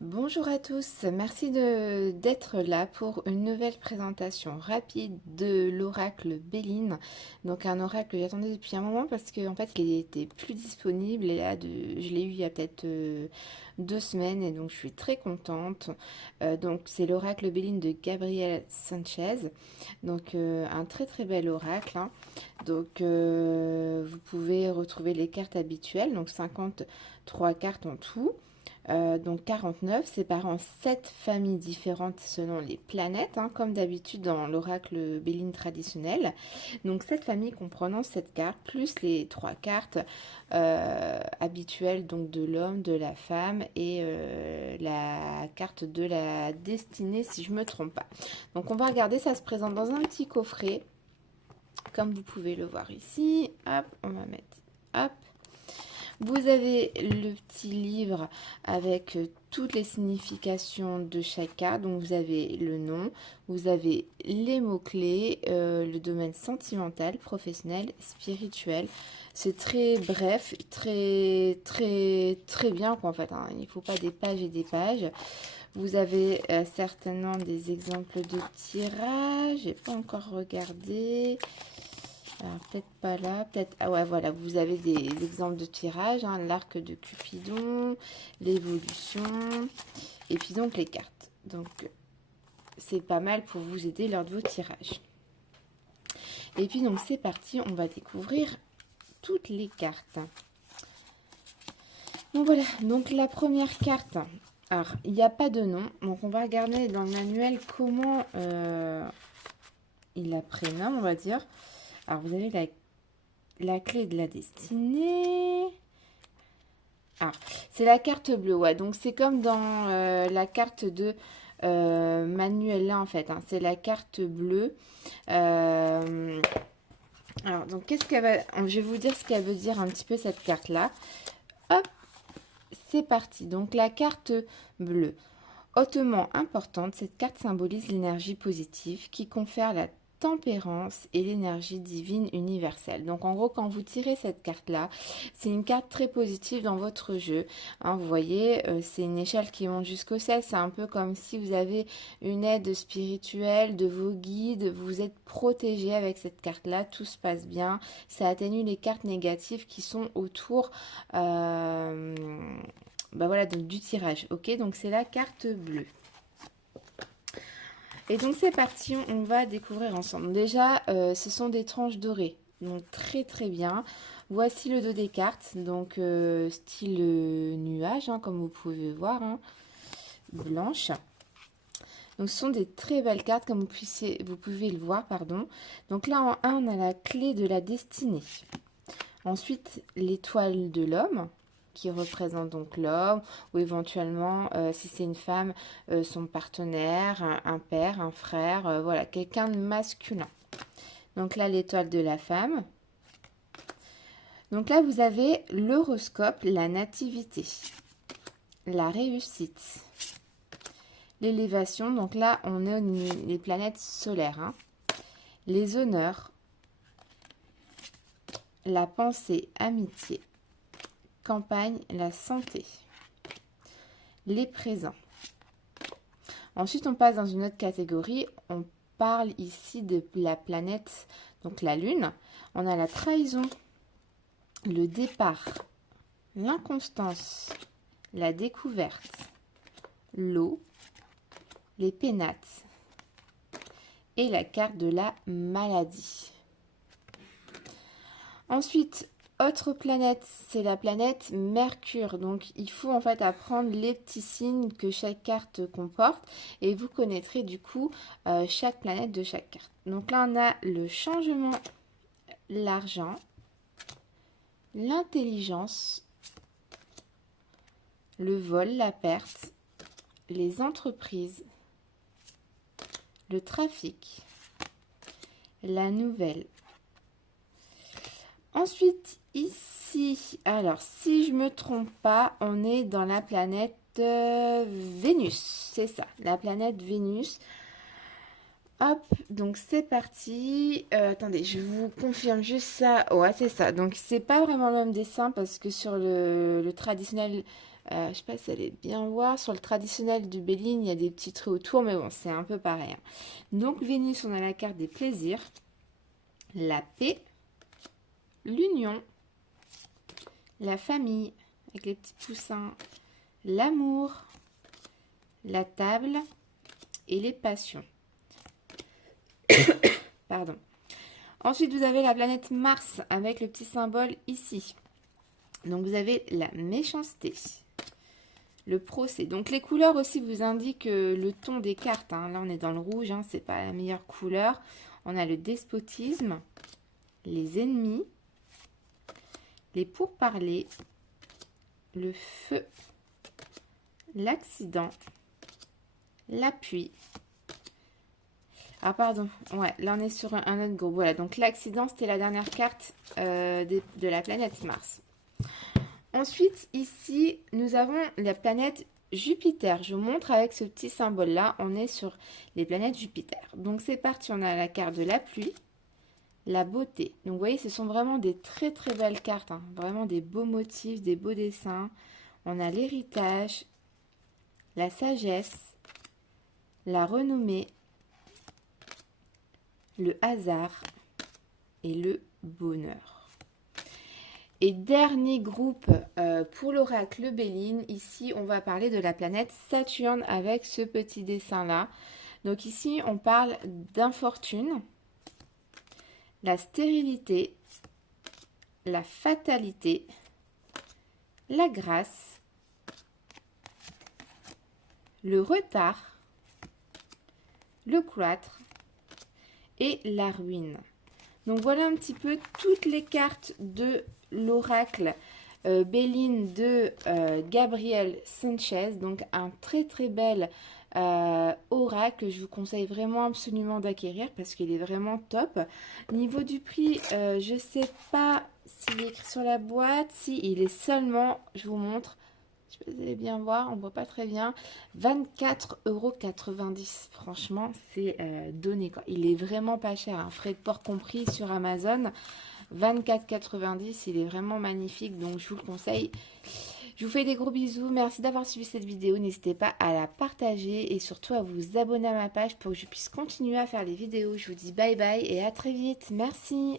Bonjour à tous, merci d'être là pour une nouvelle présentation rapide de l'oracle Béline. Donc un oracle que j'attendais depuis un moment parce qu'en fait il était plus disponible et là je l'ai eu il y a peut-être 2 semaines et donc je suis très contente. Donc c'est l'oracle Béline de Gabriel Sanchez. Donc un très très bel oracle, hein. Donc vous pouvez retrouver les cartes habituelles, donc 53 cartes en tout. Donc 49, séparé en 7 familles différentes selon les planètes, hein, comme d'habitude dans l'oracle Béline traditionnel. Donc 7 familles comprenant 7 cartes, plus les 3 cartes habituelles donc de l'homme, de la femme et la carte de la destinée si je ne me trompe pas. Donc on va regarder, ça se présente dans un petit coffret, comme vous pouvez le voir ici. Hop, on va mettre... Hop. Vous avez le petit livre avec toutes les significations de chaque carte. Donc vous avez le nom, vous avez les mots-clés, le domaine sentimental, professionnel, spirituel. C'est très bref, très très très bien quoi, en fait, hein. Il ne faut pas des pages et des pages. Vous avez certainement des exemples de tirage. J'ai pas encore regardé. Alors, peut-être pas là, peut-être... Ah ouais, voilà, vous avez des exemples de tirage, hein, l'arc de Cupidon, l'évolution, et puis donc les cartes. Donc, c'est pas mal pour vous aider lors de vos tirages. Et puis donc, c'est parti, on va découvrir toutes les cartes. Donc voilà, donc la première carte, alors, il n'y a pas de nom, donc on va regarder dans le manuel comment il la prénomme, on va dire. Alors, vous avez la clé de la destinée. Ah, c'est la carte bleue, ouais. Donc c'est comme dans la carte de manuel là en fait, hein. C'est la carte bleue. Euh, alors donc qu'est-ce qu'elle va... Je vais vous dire ce qu'elle veut dire un petit peu cette carte là. Hop, c'est parti. Donc la carte bleue. Hautement importante, cette carte symbolise l'énergie positive qui confère la tempérance et l'énergie divine universelle. Donc en gros, quand vous tirez cette carte-là, c'est une carte très positive dans votre jeu, hein. Vous voyez, c'est une échelle qui monte jusqu'au 16. C'est un peu comme si vous avez une aide spirituelle de vos guides. Vous êtes protégé avec cette carte-là. Tout se passe bien. Ça atténue les cartes négatives qui sont autour... bah voilà, donc du tirage. Ok, donc c'est la carte bleue. Et donc c'est parti, on va découvrir ensemble. Déjà, ce sont des tranches dorées, donc très très bien. Voici le dos des cartes, donc style nuage, hein, comme vous pouvez voir, hein, blanche. Donc ce sont des très belles cartes, comme vous pouvez le voir, pardon. Donc là en 1, on a la clé de la destinée. Ensuite, l'étoile de l'homme, qui représente donc l'homme, ou éventuellement, si c'est une femme, son partenaire, un père, un frère, voilà, quelqu'un de masculin. Donc là, l'étoile de la femme. Donc là, vous avez l'horoscope, la nativité, la réussite, l'élévation. Donc là, on a les planètes solaires, hein. Les honneurs, la pensée, amitié, campagne, la santé, les présents. Ensuite, on passe dans une autre catégorie. On parle ici de la planète, donc la Lune. On a la trahison, le départ, l'inconstance, la découverte, l'eau, les pénates et la carte de la maladie. Ensuite, autre planète, c'est la planète Mercure. Donc, il faut en fait apprendre les petits signes que chaque carte comporte et vous connaîtrez du coup chaque planète de chaque carte. Donc là, on a le changement, l'argent, l'intelligence, le vol, la perte, les entreprises, le trafic, la nouvelle. Ensuite, ici, alors si je me trompe pas, on est dans la planète Vénus. C'est ça, la planète Vénus. Hop, donc c'est parti. Attendez, je vous confirme juste ça. Ouais, c'est ça. Donc c'est pas vraiment le même dessin parce que sur le traditionnel Je sais pas si vous allez bien voir. Sur le traditionnel du Béline, il y a des petits traits autour, mais bon, c'est un peu pareil, hein. Donc Vénus, on a la carte des plaisirs, la paix, l'union, la famille, avec les petits poussins, l'amour, la table et les passions. Pardon. Ensuite, vous avez la planète Mars avec le petit symbole ici. Donc, vous avez la méchanceté, le procès. Donc, les couleurs aussi vous indiquent le ton des cartes, hein. Là, on est dans le rouge, hein, c'est pas la meilleure couleur. On a le despotisme, les ennemis, les pourparlers, le feu, l'accident, l'appui. Ah pardon, ouais, là on est sur un autre groupe. Voilà, donc l'accident, c'était la dernière carte de la planète Mars. Ensuite, ici, nous avons la planète Jupiter. Je vous montre avec ce petit symbole-là, on est sur les planètes Jupiter. Donc c'est parti, on a la carte de la pluie, la beauté. Donc vous voyez, ce sont vraiment des très très belles cartes, hein. Vraiment des beaux motifs, des beaux dessins. On a l'héritage, la sagesse, la renommée, le hasard et le bonheur. Et dernier groupe pour l'oracle Béline, ici on va parler de la planète Saturne avec ce petit dessin là. Donc ici on parle d'infortune, la stérilité, la fatalité, la grâce, le retard, le cloître et la ruine. Donc voilà un petit peu toutes les cartes de l'oracle Béline de Gabriel Sanchez. Donc un très très bel oracle. Je vous conseille vraiment absolument d'acquérir parce qu'il est vraiment top. Niveau du prix, je ne sais pas s'il est écrit sur la boîte. Si, il est seulement, je vous montre, je sais pas si vous allez bien voir, on ne voit pas très bien, 24,90 €. Franchement, c'est donné, quoi. Il est vraiment pas cher, hein. Frais de port compris sur Amazon. 24,90 €, il est vraiment magnifique, donc je vous le conseille. Je vous fais des gros bisous, merci d'avoir suivi cette vidéo, n'hésitez pas à la partager et surtout à vous abonner à ma page pour que je puisse continuer à faire les vidéos. Je vous dis bye bye et à très vite, merci.